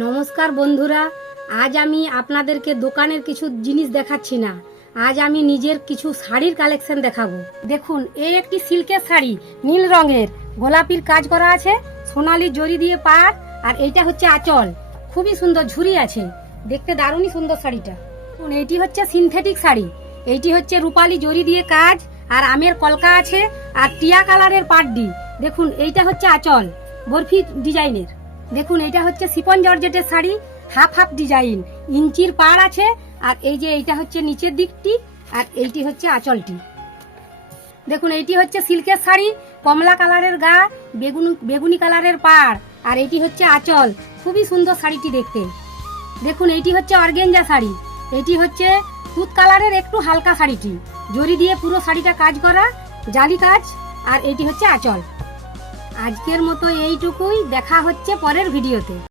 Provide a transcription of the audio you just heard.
নমস্কার বন্ধুরা, আজ আমি আপনাদেরকে দোকানের কিছু জিনিস দেখাচ্ছি না, আজ আমি নিজের কিছু শাড়ির কালেকশন দেখাবো। দেখুন, এই একটি সিল্কের শাড়ি, নীল রঙের, গোলাপির কাজ করা আছে, সোনালি জরি দিয়ে পাড়, আর এইটা হচ্ছে আঁচল। খুবই সুন্দর ঝুরি আছে, দেখতে দারুণই সুন্দর শাড়িটা। দেখুন, এইটি হচ্ছে সিনথেটিক শাড়ি, এইটি হচ্ছে রূপালি জরি দিয়ে কাজ, আর আমের কলকা আছে, আর টিয়া কালারের পাড়ডি। দেখুন, এইটা হচ্ছে আঁচল বরফি ডিজাইনের। দেখুন, এটা হচ্ছে শিফন জর্জেটের শাড়ি, হাফ হাফ ডিজাইন, ইঞ্চির পাড় আছে, আর এই যে এইটা হচ্ছে নিচের দিকটি, আর এইটি হচ্ছে আঁচলটি। দেখুন, এইটি হচ্ছে সিল্কের শাড়ি, কমলা কালারের গা, বেগুনি কালারের পাড়, আর এইটি হচ্ছে আঁচল। খুবই সুন্দর শাড়িটি দেখতে। দেখুন, এইটি হচ্ছে অর্গেঞ্জা শাড়ি, এইটি হচ্ছে তুত কালারের একটু হালকা শাড়িটি, জরি দিয়ে পুরো শাড়িটা কাজ করা, জালি কাজ, আর এইটি হচ্ছে আঁচল। আজকের মতো এইটুকুই, দেখা হচ্ছে পরের ভিডিওতে।